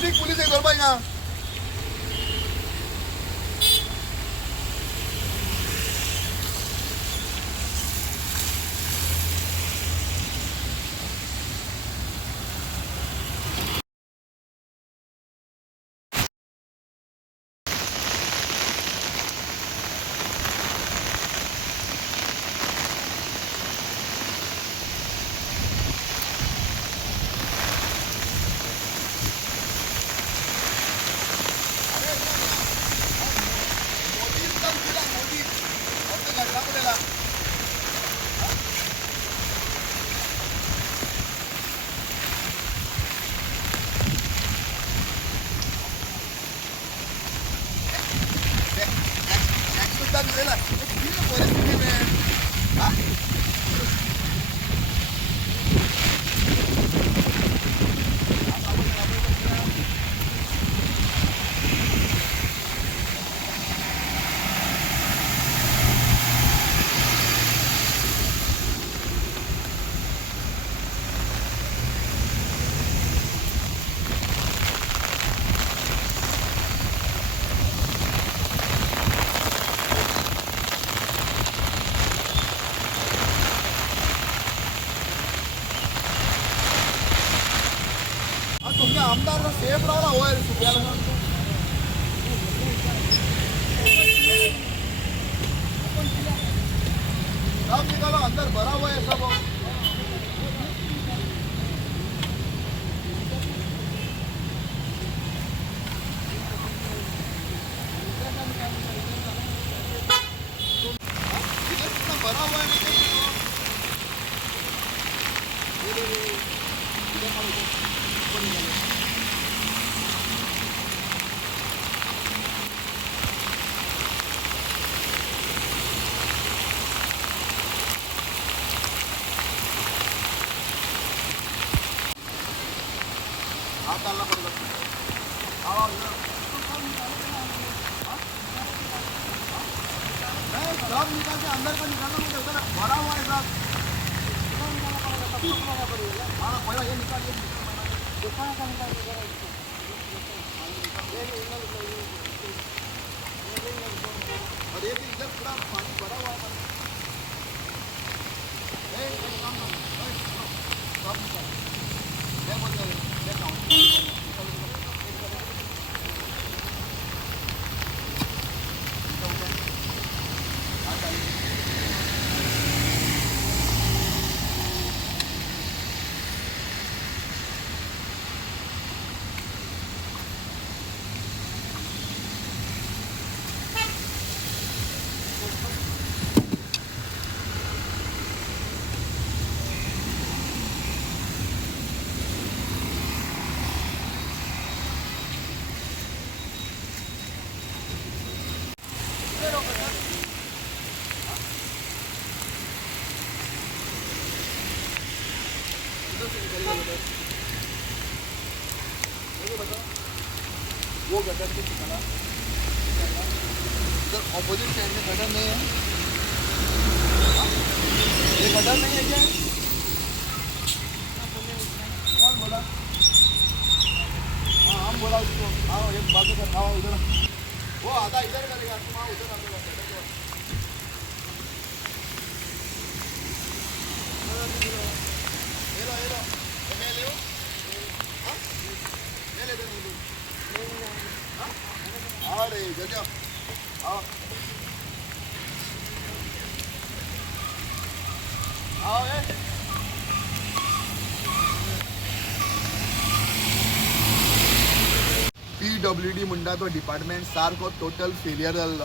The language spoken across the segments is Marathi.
ट्रॅफिक पोलीस आहे बरोबर ना. तुमच्या आमदार सेफ राहिला होय सुप्याला सब निकालो अंदर भरा हुआ है सब. भरा हुआ है हाथ डालना पड़ेगा. नहीं सब निकाल के अंदर का निकालना मुझे उधर भरा हुआ है सब. हाँ पहला ये निकाल और ये इधर पूरा पानी भरा हुआ है. सब निकाल मैं बोल देता हूँ. वो गटर से निकाला इधर ऑपोजिट साइड में गटर नहीं है. ये गटर नहीं है क्या? कौन बोला? हाँ हम बोला उसको. आओ एक बात कर. आओ उधर वो आधा इधर करेगा तुम. आओ उधर आगे अरे जल्दी आओ. आओ PWD म्हणटा तो डिपार्टमेंट सारको टोटल फेलियर जाल्लो.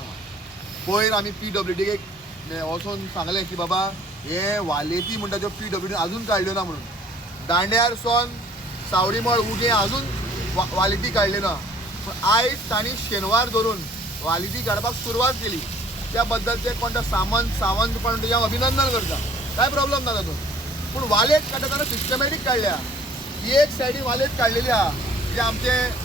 पयर आमी PWD वचून सांगलें की बाबा हे वालेती म्हणटा त्यो PWD अजून काडल्यो ना म्हणून. दांड्यार सोन सावडीमळ उगे अजून वालेती काडल्यो ना. पण आयज तांणी शेनवार धरून वालेती काडपाक सुरवात केली. त्या बद्दल ते कोणता सावंत पण त्याच्या अभिनंदन करता. काय प्रॉब्लेम ना तातूंत. पूण वालेट काडटना सिस्टमॅटीक काडल्या. एक सायडीन वालेट काडलेली आहा जे आमचे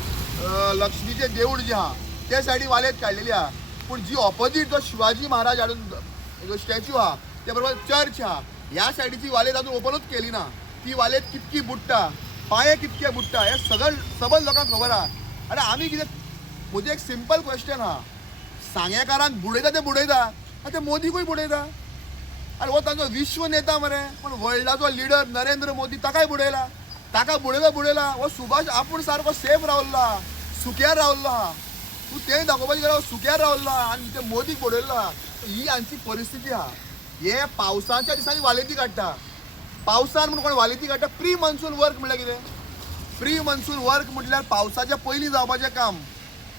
लक्ष्मीचे देवूळ जे आहा त्या सायडीन वालेट काडलेली आहा. पूण जी ऑपोजीट जो शिवाजी महाराज हाडून स्टॅच्यू आहा त्या बरोबर चर्च आहा ह्या सायडीची वालेट अजून ओपनूच केली ना. ती वालेट कितकी बुडटा पांये कितके बुडटा हे सगळं सबल लोकांक खबर आहा. आनी आमी कितें म्हजें एक सिंपल क्वेश्चन आहा, सांगेकारांक बुडयता ते बुडयता आनी ते मोदीकूय बुडयता. अरे हो तांचो विश्व नेता मरे, पण वर्ल्डाचो लिडर नरेंद्र मोदी ताकाय बुडयला. ताका बुडयला हो सुभाष आपूण सारको सेफ रावल्लो आहा, सुक्यार रावल्लो आहा. तूं तें दाखोवपाचें गेल्यार सुक्यार रावल्लो आहा आनी ते मोदीक बुडयल्लो आहा. ही हांची परिस्थिती आहा. हे पावसाच्या दिसांनी वालेती काडटा. पावसान म्हणून कोण वालेती काडटा? प्री मन्सून वर्क म्हळ्यार कितें? प्री मन्सून वर्क म्हटल्यार पावसाच्या पयलीं जावपाचें काम.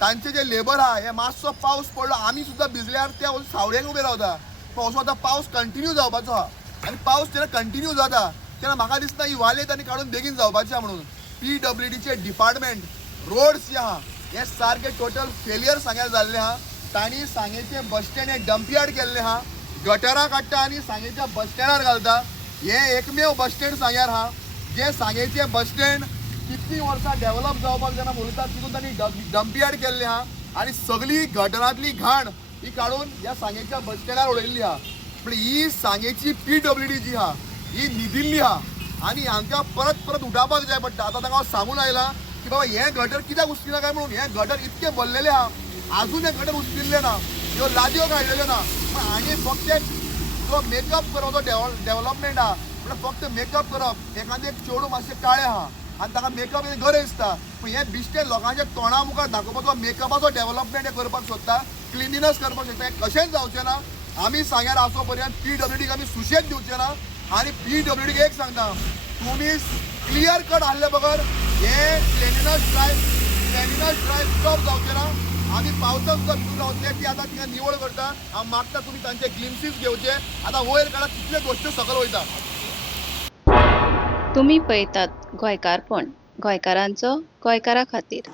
तांचे जे लेबर आहा हे मातसो पावस पडलो आमी सुद्दां भिजल्यार ते सावळेक उबे रावता. पण असो आतां पावस कंटिन्यू जावपाचो आहा आनी पावस जेन्ना कंटिन्यू जाता तेन्ना म्हाका दिसता ही वालेत आनी काडून बेगीन जावपाची आहा म्हणून. PWDचे डिपार्टमेंट रोड्स जे आहा हे सारके टोटल फेलियर सांग्यार जाल्ले आहा. तांणी सांगेचे बस स्टँड हे डंपयार्ड केल्ले आहा. गटरां काडटा आनी सांगेच्या बस स्टँडार घालता. हे एकमेव बस स्टँड सांग्यार आहा जे सांगेचे बस स्टँड कितलीं वर्सां डेव्हलप जावपाक जेन्ना उलयतात तितून तांणी डंपयार्ड केल्ले आहा आनी सगळी गटरांतली घाण ही काडून ह्या सांगेच्या बस स्टँडार उडयल्ली आहा. पण ही सांगेची PWD जी आहा ही न्हिदिल्ली आहा आनी हांकां परत परत उठावपाक जाय पडटा. आतां तांकां हांव सांगून आयला की बाबा हे गटर कित्याक उस्तिना काय म्हणून. हे गटर इतके भरलेले आहा आजून हे गटर उस्तिल्ले ना, ह्यो लादयो काडलेल्यो ना. पण हांगे फक्त जो मेकअप करप जो डेव्हलपमेंट आहा म्हळ्यार फक्त मेकअप करप. एखादें एक चेडूं मातशें काळें आहा आनी ताका मेकअप गरज दिसता, पूण हे बिश्टे लोकांच्या तोंडा मुखार दाखोवपाचो मेकअपाचो डेव्हलपमेंट हे करपाक सोदता, क्लिनिनस करपाक सोदता. हें कशेंच जावचें ना. आमी सांग्यार आसो पर्यंत PWDक आमी सुशेग दिवचे ना. आनी PWDक एक सांगता, तुमी क्लियर कट आहले बगर हे क्लिनिनस ड्रायव्ह स्टॉप जावचे ना. आमी पावसाक सुद्दां भितून रावतले. ती आतां तिका निवळ करता. हांव मागता तुमी तांचे ग्लिम्सीस घेवचे. आतां वयर काडा कितले गोश्टी सकयल वयता. तुम्ही पळयतात गोंयकारपण, गोंयकारांचो गोंयकारा खातीर.